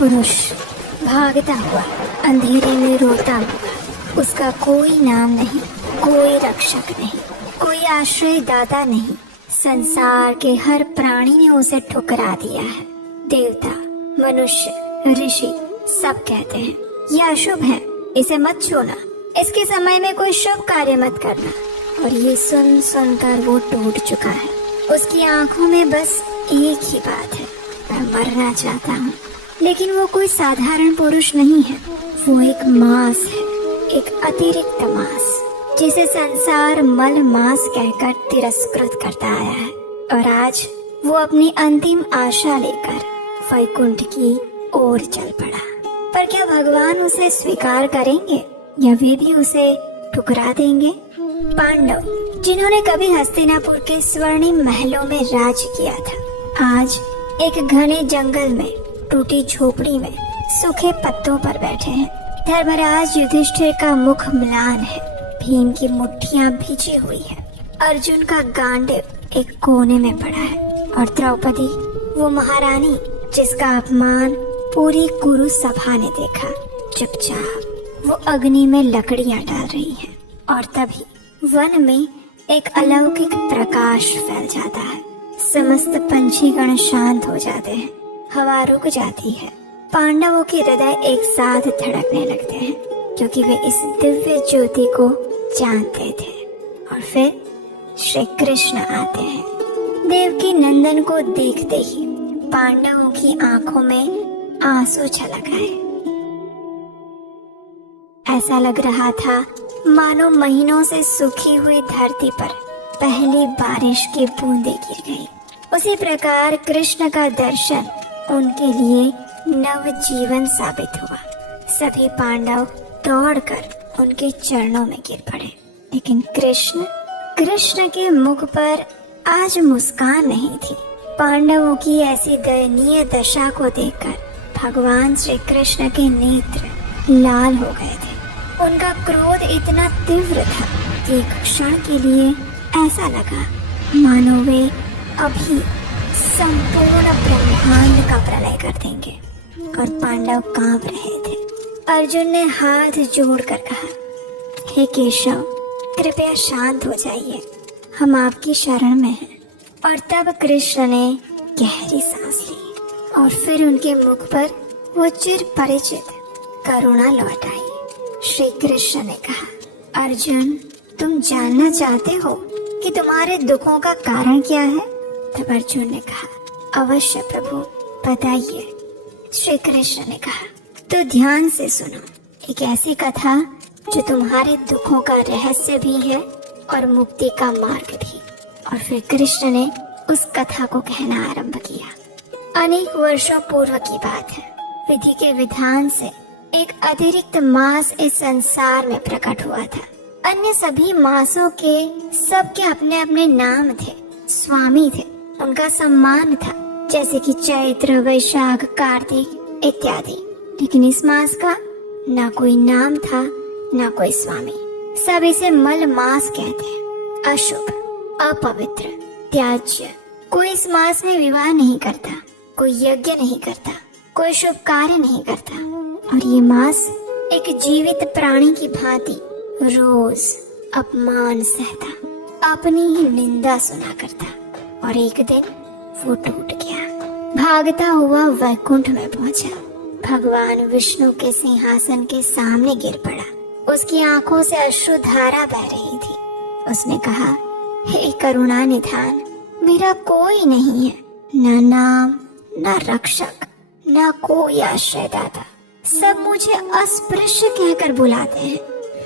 पुरुष भागता हुआ अंधेरे में रोता हुआ, उसका कोई नाम नहीं, कोई रक्षक नहीं, कोई आश्रयदाता नहीं। संसार के हर प्राणी ने उसे ठुकरा दिया है। देवता, मनुष्य, ऋषि सब कहते हैं यह अशुभ है, इसे मत छूना, इसके समय में कोई शुभ कार्य मत करना। और ये सुन सुनकर वो टूट चुका है। उसकी आंखों में बस एक ही बात है, मैं मरना चाहता हूँ। लेकिन वो कोई साधारण पुरुष नहीं है, वो एक मांस है, एक अतिरिक्त मांस, जिसे संसार मल मांस कहकर तिरस्कृत करता आया है। और आज वो अपनी अंतिम आशा लेकर वैकुंठ की ओर चल पड़ा। पर क्या भगवान उसे स्वीकार करेंगे या वे भी उसे ठुकरा देंगे? पांडव, जिन्होंने कभी हस्तिनापुर के स्वर्णिम महलों में राज किया था, आज एक घने जंगल में टूटी झोपड़ी में सूखे पत्तों पर बैठे हैं। धर्मराज युधिष्ठिर का मुख म्लान है, भीम की मुट्ठियां भिजी हुई है, अर्जुन का गांडीव एक कोने में पड़ा है, और द्रौपदी, वो महारानी जिसका अपमान पूरी कुरु सभा ने देखा, चुपचाप वो अग्नि में लकड़ियां डाल रही है। और तभी वन में एक अलौकिक प्रकाश फैल जाता है। समस्त पंछीगण शांत हो जाते हैं, हवा रुक जाती है। पांडवों के हृदय एक साथ धड़कने लगते हैं, क्योंकि वे इस दिव्य ज्योति को जानते थे। और फिर श्री कृष्ण आते हैं। देवकी नंदन को देखते ही पांडवों की आंखों में आंसू छलक आए। ऐसा लग रहा था मानो महीनों से सूखी हुई धरती पर पहली बारिश की बूंदें गिर गई। उसी प्रकार कृष्ण का दर्शन उनके लिए नव जीवन साबित हुआ। सभी पांडव दौड़कर उनके चरणों में गिर पड़े। लेकिन कृष्ण के मुख पर आज मुस्कान नहीं थी। पांडवों की ऐसी दयनीय दशा को देखकर भगवान श्री कृष्ण के नेत्र लाल हो गए थे। उनका क्रोध इतना तीव्र था कि एक क्षण के लिए ऐसा लगा मानो वे अभी संपूर्ण ब्रह्मांड का प्रलय कर देंगे। और पांडव कांप रहे थे। अर्जुन ने हाथ जोड़कर कहा, हे केशव, कृपया शांत हो जाइए, हम आपकी शरण में हैं। और तब कृष्ण ने गहरी सांस ली और फिर उनके मुख पर वो चिर परिचित करुणा लौट आई। श्री कृष्ण ने कहा, अर्जुन, तुम जानना चाहते हो कि तुम्हारे दुखों का कारण क्या है? तब अर्जुन ने कहा, अवश्य प्रभु, बताइए। श्री कृष्ण ने कहा, तो ध्यान से सुनो, एक ऐसी कथा जो तुम्हारे दुखों का रहस्य भी है और मुक्ति का मार्ग भी। और फिर कृष्ण ने उस कथा को कहना आरंभ किया। अनेक वर्षों पूर्व की बात है। विधि के विधान से एक अतिरिक्त मास इस संसार में प्रकट हुआ था। अन्य सभी मासों के सबके अपने अपने नाम थे, स्वामी थे, उनका सम्मान था, जैसे कि चैत्र, वैशाख, कार्तिक इत्यादि। लेकिन इस मास का ना कोई नाम था, ना कोई स्वामी। सब इसे मल मास कहते हैं, अशुभ, अपवित्र, त्याज्य। कोई इस मास में विवाह नहीं करता, कोई यज्ञ नहीं करता, कोई शुभ कार्य नहीं करता। और ये मास एक जीवित प्राणी की भांति रोज अपमान सहता, अपनी ही निंदा सुना करता। और एक दिन वो टूट गया, भागता हुआ वैकुंठ में पहुंचा। भगवान विष्णु के सिंहासन के सामने गिर पड़ा। उसकी आंखों से अश्रुधारा बह रही थी। उसने कहा, हे करुणा निधान, मेरा कोई नहीं है, न नाम, न रक्षक, न कोई आश्रयदाता। सब मुझे अस्पृश्य कहकर बुलाते हैं।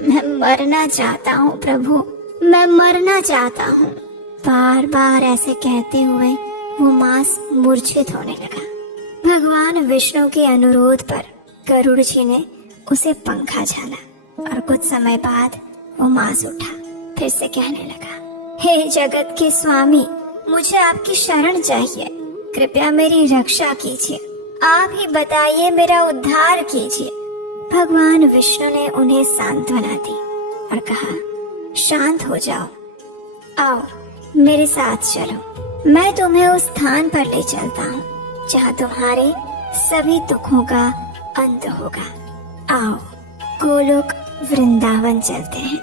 मैं मरना चाहता हूँ प्रभु, मैं मरना चाहता हूँ। बार बार ऐसे कहते हुए वो मांस मूर्छित होने लगा। भगवान विष्णु के अनुरोध पर गरुड़ जी ने उसे पंखा झाला और कुछ समय बाद वो मांस उठा। फिर से कहने लगा, हे जगत के स्वामी, मुझे आपकी शरण चाहिए, कृपया मेरी रक्षा कीजिए, आप ही बताइए, मेरा उद्धार कीजिए। भगवान विष्णु ने उन्हें सांत्वना दी और कहा, शांत हो जाओ, आओ मेरे साथ चलो, मैं तुम्हें उस स्थान पर ले चलता हूँ जहाँ तुम्हारे सभी दुखों का अंत होगा। आओ गोलोक वृंदावन चलते हैं।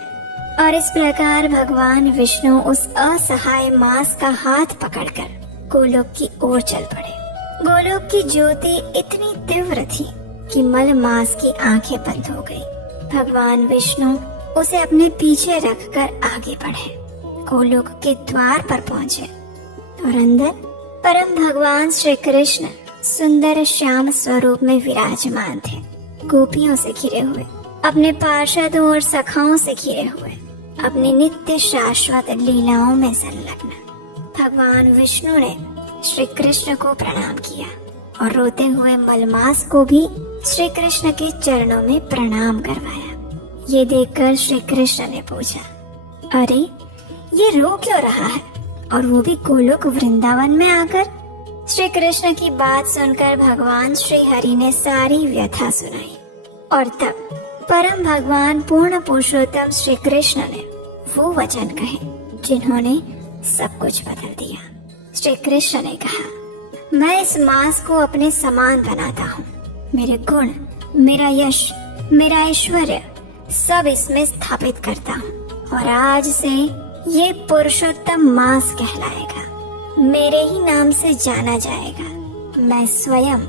और इस प्रकार भगवान विष्णु उस असहाय मास का हाथ पकड़कर गोलोक की ओर चल पड़े। गोलोक की ज्योति इतनी तीव्र थी कि मल मास की आंखें बंद हो गई। भगवान विष्णु उसे अपने पीछे रखकर आगे बढ़े, गोलोक के द्वार पर पहुंचे और अंदर परम भगवान श्री कृष्ण सुंदर श्याम स्वरूप में विराजमान थे, गोपियों से घिरे हुए, अपने पार्षदों और सखाओं से घिरे हुए, अपनी नित्य शाश्वत लीलाओं में संलग्न। भगवान विष्णु ने श्री कृष्ण को प्रणाम किया और रोते हुए मलमास को भी श्री कृष्ण के चरणों में प्रणाम करवाया। ये देखकर श्री कृष्ण ने पूछा, अरे ये रो क्यों रहा है, और वो भी गोलोक वृंदावन में आकर? श्री कृष्ण की बात सुनकर भगवान श्री हरि ने सारी व्यथा सुनाई और तब परम भगवान पूर्ण पुरुषोत्तम श्री कृष्ण ने वो वचन कहे जिन्होंने सब कुछ बदल दिया। श्री कृष्ण ने कहा, मैं इस मास को अपने समान बनाता हूँ। मेरे गुण, मेरा यश, मेरा ऐश्वर्य सब इसमें स्थापित करता हूँ और आज से ये पुरुषोत्तम मास कहलाएगा, मेरे ही नाम से जाना जाएगा। मैं स्वयं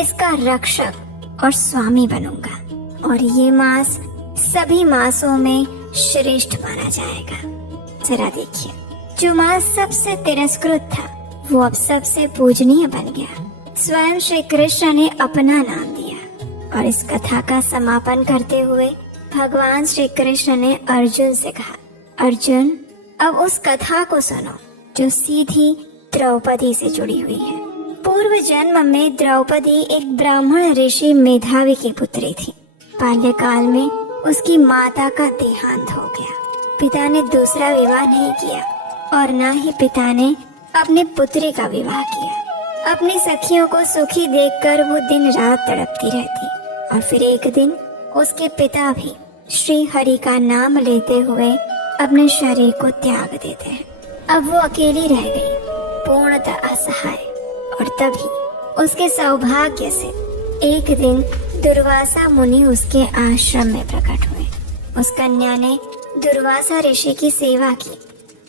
इसका रक्षक और स्वामी बनूंगा और ये मास सभी मासों में श्रेष्ठ माना जाएगा। जरा देखिए, जो मास सबसे तिरस्कृत था वो अब सबसे पूजनीय बन गया। स्वयं श्री कृष्ण ने अपना नाम दिया। और इस कथा का समापन करते हुए भगवान श्री कृष्ण ने अर्जुन से कहा, अर्जुन अब उस कथा को सुनो जो सीधी द्रौपदी से जुड़ी हुई है। पूर्व जन्म में द्रौपदी एक ब्राह्मण ऋषि मेधावी की पुत्री थी। बाल्यकाल में उसकी माता का देहांत हो गया। पिता ने दूसरा विवाह नहीं किया और न ही पिता ने अपनी पुत्री का विवाह किया। अपनी सखियों को सुखी देखकर वो दिन रात तड़पती रहती और फिर एक दिन उसके पिता भी श्री हरि का नाम लेते हुए अपने शरीर को त्याग देते हैं। अब वो अकेली रह गई, पूर्णतः असहाय। और तभी उसके सौभाग्य से एक दिन दुर्वासा मुनि उसके आश्रम में प्रकट हुए। उस कन्या ने दुर्वासा ऋषि की सेवा की,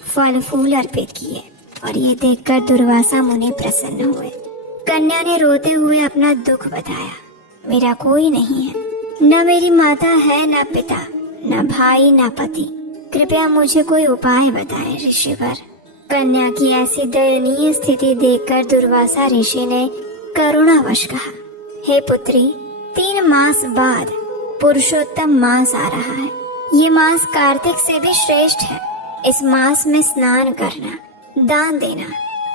फल फूल अर्पित किए और ये देखकर दुर्वासा मुनि प्रसन्न हुए। कन्या ने रोते हुए अपना दुख बताया, मेरा कोई नहीं है, न मेरी माता है, न पिता, न भाई, न पति, कृपया मुझे कोई उपाय बताएं ऋषिवर। कन्या की ऐसी दयनीय स्थिति देखकर दुर्वासा ऋषि ने करुणावश कहा, हे पुत्री, 3 मास बाद पुरुषोत्तम मास आ रहा है। ये मास कार्तिक से भी श्रेष्ठ है। इस मास में स्नान करना, दान देना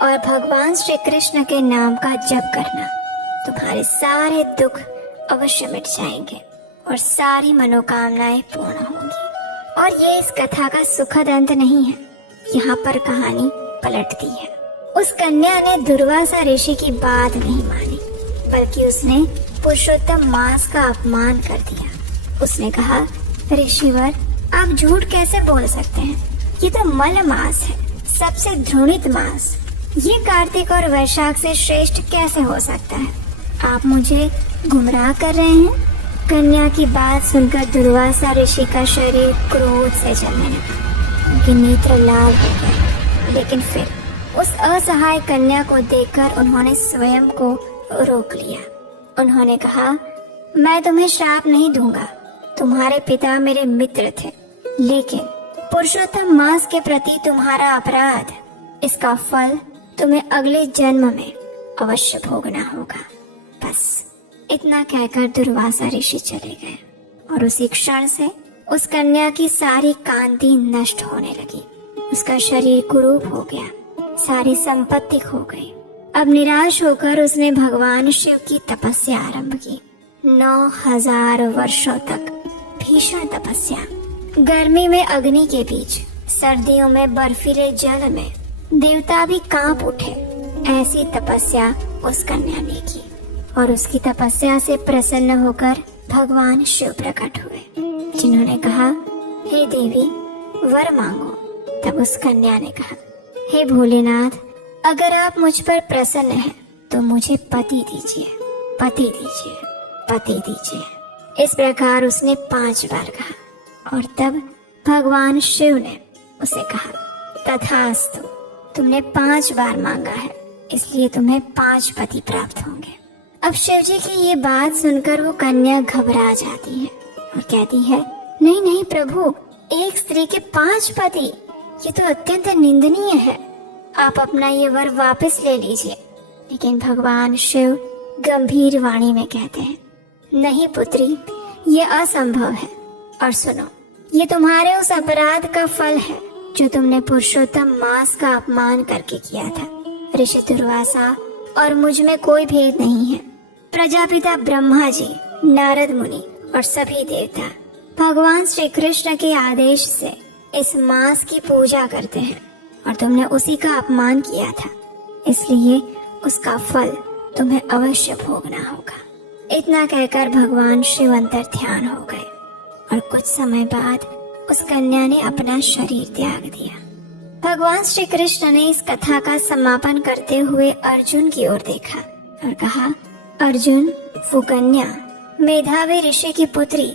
और भगवान श्री कृष्ण के नाम का जप करना, तुम्हारे सारे दुख अवश्य मिट जाएंगे और सारी मनोकामनाएं पूर्ण होंगी। और ये इस कथा का सुखद अंत नहीं है, यहाँ पर कहानी पलटती है। उस कन्या ने दुर्वासा ऋषि की बात नहीं मानी, बल्कि उसने पुरुषोत्तम मास का अपमान कर दिया। उसने कहा, ऋषिवर आप झूठ कैसे बोल सकते हैं? ये तो मल मास है, सबसे घृणित मास। ये कार्तिक और वैशाख से श्रेष्ठ कैसे हो सकता है? आप मुझे गुमराह कर रहे हैं। कन्या की बात सुनकर दुर्वासा ऋषि का शरीर क्रोध से जलने लगा। उनके नेत्र लाल हो गए, लेकिन फिर उस असहाय कन्या को देखकर उन्होंने स्वयं को रोक लिया। उन्होंने कहा, मैं तुम्हें श्राप नहीं दूंगा, तुम्हारे पिता मेरे मित्र थे, लेकिन पुरुषोत्तम मास के प्रति तुम्हारा अपराध, इसका फल तुम्हें अगले जन्म में अवश्य भोगना होगा। बस इतना कहकर दुर्वासा ऋषि चले गए और उसी क्षण से उस कन्या की सारी कांति नष्ट होने लगी। उसका शरीर कुरूप हो गया, सारी संपत्ति खो गई। अब निराश होकर उसने भगवान शिव की तपस्या आरंभ की। 9000 वर्षों तक भीषण तपस्या, गर्मी में अग्नि के बीच, सर्दियों में बर्फीले जल में देवता भी कांप उठे। ऐसी तपस्या उस कन्या ने की और उसकी तपस्या से प्रसन्न होकर भगवान शिव प्रकट हुए, जिन्होंने कहा, हे देवी वर मांगो। तब उस कन्या ने कहा, हे भोलेनाथ, अगर आप मुझ पर प्रसन्न हैं तो मुझे पति दीजिए। पति दीजिए, पति दीजिए। इस प्रकार उसने 5 बार कहा और तब भगवान शिव ने उसे कहा, तथास्तु, तुमने 5 बार मांगा है, इसलिए तुम्हें 5 पति प्राप्त होंगे। अब शिव जी की ये बात सुनकर वो कन्या घबरा जाती है और कहती है, नहीं नहीं प्रभु, एक स्त्री के 5 पति, ये तो अत्यंत निंदनीय है। आप अपना ये वर वापस ले लीजिए। लेकिन भगवान शिव गंभीर वाणी में कहते हैं, नहीं पुत्री, ये असंभव है। और सुनो, ये तुम्हारे उस अपराध का फल है जो तुमने पुरुषोत्तम मास का अपमान करके किया था। ऋषि दुर्वासा और मुझ में कोई भेद नहीं है। प्रजापिता ब्रह्मा जी, नारद मुनि और सभी देवता भगवान श्री कृष्ण के आदेश से इस मास की पूजा करते हैं और तुमने उसी का अपमान किया था, इसलिए उसका फल तुम्हें अवश्य भोगना होगा। इतना कहकर भगवान शिव अंतर ध्यान हो गए और कुछ समय बाद उस कन्या ने अपना शरीर त्याग दिया। भगवान श्री कृष्ण ने इस कथा का समापन करते हुए अर्जुन की ओर देखा और कहा, अर्जुन, वो कन्या मेधावी ऋषि की पुत्री,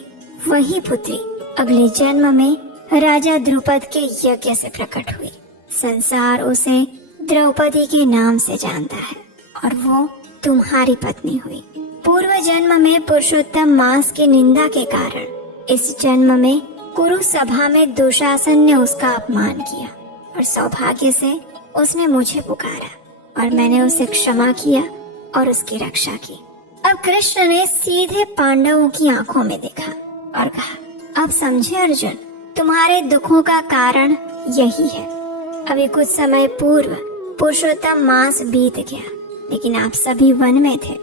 वही पुत्री अगले जन्म में राजा द्रुपद के यज्ञ से प्रकट हुई। संसार उसे द्रौपदी के नाम से जानता है और वो तुम्हारी पत्नी हुई। पूर्व जन्म में पुरुषोत्तम मास की निंदा के कारण इस जन्म में कुरु सभा में दुशासन ने उसका अपमान किया और सौभाग्य से उसने मुझे पुकारा और मैंने उसे क्षमा किया और उसकी रक्षा की। अब कृष्ण ने सीधे पांडवों की आंखों में देखा और कहा, अब समझे अर्जुन, तुम्हारे दुखों का कारण यही है। अभी कुछ समय पूर्व पुरुषोत्तम मास बीत गया, लेकिन आप सभी वन में थे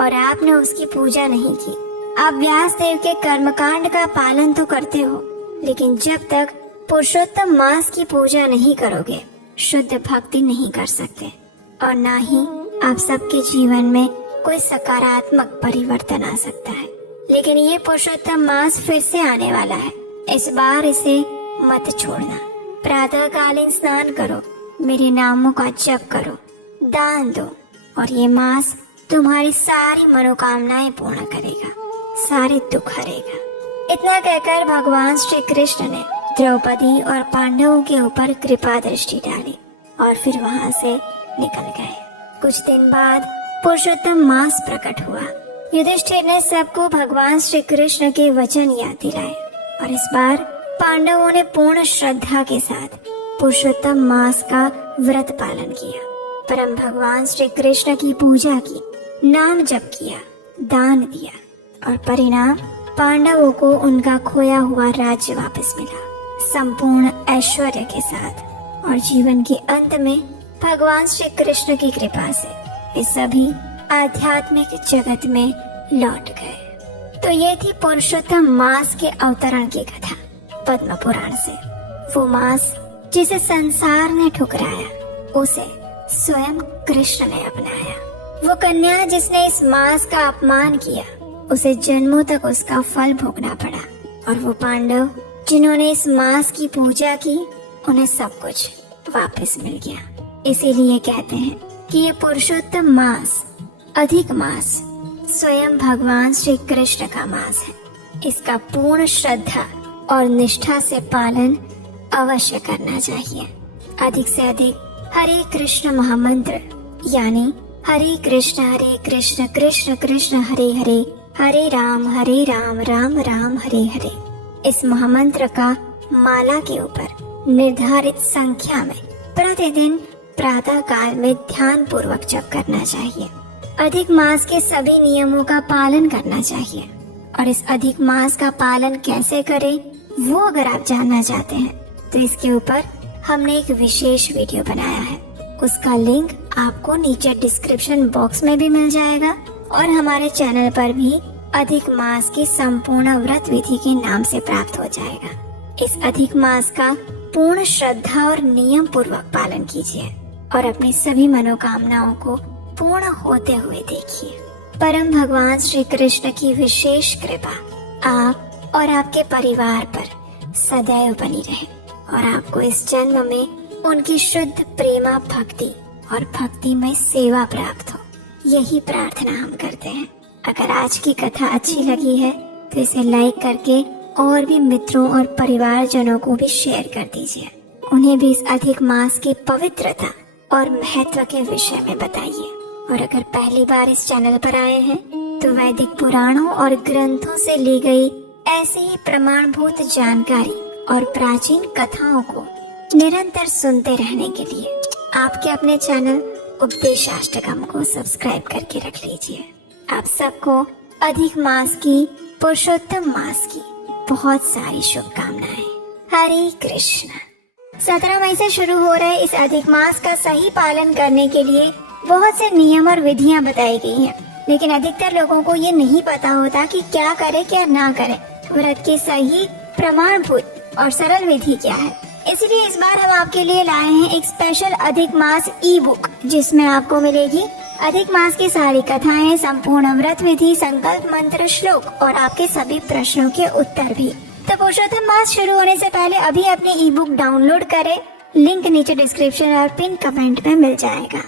और आपने उसकी पूजा नहीं की। आप व्यास देव के कर्मकांड का पालन तो करते हो, लेकिन जब तक पुरुषोत्तम मास की पूजा नहीं करोगे, शुद्ध भक्ति नहीं कर सकते और ना ही आप सबके जीवन में कोई सकारात्मक परिवर्तन आ सकता है। लेकिन ये पुरुषोत्तम मास फिर से आने वाला है, इस बार इसे मत छोड़ना। प्रातःकालीन स्नान करो, मेरे नामों का जप करो, दान दो और ये मास तुम्हारी सारी मनोकामनाएं पूर्ण करेगा, सारे दुख हरेगा। इतना कहकर भगवान श्री कृष्ण ने द्रौपदी और पांडवों के ऊपर कृपा दृष्टि डाली और फिर वहां से निकल गए। कुछ दिन बाद पुरुषोत्तम मास प्रकट हुआ। युधिष्ठिर ने सबको भगवान श्री कृष्ण के वचन याद दिलाए और इस बार पांडवों ने पूर्ण श्रद्धा के साथ पुरुषोत्तम मास का व्रत पालन किया। परम भगवान श्री कृष्ण की पूजा की, नाम जप किया, दान दिया और परिणाम पांडवों को उनका खोया हुआ राज्य वापस मिला, संपूर्ण ऐश्वर्य के साथ। और जीवन के अंत में भगवान श्री कृष्ण की कृपा से वे सभी आध्यात्मिक जगत में लौट गए। तो ये थी पुरुषोत्तम मास के अवतरण की कथा पद्म पुराण से। वो मास जिसे संसार ने ठुकराया, उसे स्वयं कृष्ण ने अपनाया। वो कन्या जिसने इस मास का अपमान किया, उसे जन्मों तक उसका फल भोगना पड़ा। और वो पांडव जिन्होंने इस मास की पूजा की, उन्हें सब कुछ वापस मिल गया। इसीलिए कहते हैं कि ये पुरुषोत्तम मास, अधिक मास, स्वयं भगवान श्री कृष्ण का मास है। इसका पूर्ण श्रद्धा और निष्ठा से पालन अवश्य करना चाहिए। अधिक से अधिक हरे कृष्ण महामंत्र यानी हरे कृष्ण कृष्ण कृष्ण हरे हरे, हरे राम राम राम हरे हरे, इस महामंत्र का माला के ऊपर निर्धारित संख्या में प्रतिदिन प्रातः काल में ध्यान पूर्वक जप करना चाहिए। अधिक मास के सभी नियमों का पालन करना चाहिए। और इस अधिक मास का पालन कैसे करें, वो अगर आप जानना चाहते हैं तो इसके ऊपर हमने एक विशेष वीडियो बनाया है। उसका लिंक आपको नीचे डिस्क्रिप्शन बॉक्स में भी मिल जाएगा और हमारे चैनल पर भी अधिक मास की संपूर्ण व्रत विधि के नाम से प्राप्त हो जाएगा। इस अधिक मास का पूर्ण श्रद्धा और नियम पूर्वक पालन कीजिए और अपनी सभी मनोकामनाओं को पूर्ण होते हुए देखिए। परम भगवान श्री कृष्ण की विशेष कृपा आप और आपके परिवार पर सदैव बनी रहे और आपको इस जन्म में उनकी शुद्ध प्रेमा भक्ति और भक्ति में सेवा प्राप्त हो, यही प्रार्थना हम करते हैं। अगर आज की कथा अच्छी लगी है तो इसे लाइक करके और भी मित्रों और परिवारजनों को भी शेयर कर दीजिए। उन्हें भी इस अधिक मास की पवित्रता और महत्व के विषय में बताइए। और अगर पहली बार इस चैनल पर आए हैं तो वैदिक पुराणों और ग्रंथों से ली गई ऐसी ही प्रमाणभूत जानकारी और प्राचीन कथाओं को निरंतर सुनते रहने के लिए आपके अपने चैनल उपदेशाष्टकम को सब्सक्राइब करके रख लीजिए। आप सबको अधिक मास की, पुरुषोत्तम मास की बहुत सारी शुभकामनाएं। हरे कृष्ण। 17 मई से शुरू हो रहे इस अधिक मास का सही पालन करने के लिए बहुत से नियम और विधियां बताई गई हैं, लेकिन अधिकतर लोगों को ये नहीं पता होता कि क्या करें क्या ना करें। व्रत की सही, प्रमाणभूत और सरल विधि क्या है। इसलिए इस बार हम आपके लिए लाए हैं एक स्पेशल अधिक मास ई बुक, जिसमें आपको मिलेगी अधिक मास की सारी कथाएं, संपूर्ण व्रत विधि, संकल्प मंत्र, श्लोक और आपके सभी प्रश्नों के उत्तर भी। तो पुरुषोत्तम मास शुरू होने से पहले अभी अपनी ई बुक डाउनलोड करें। लिंक नीचे डिस्क्रिप्शन और पिन कमेंट में मिल जाएगा।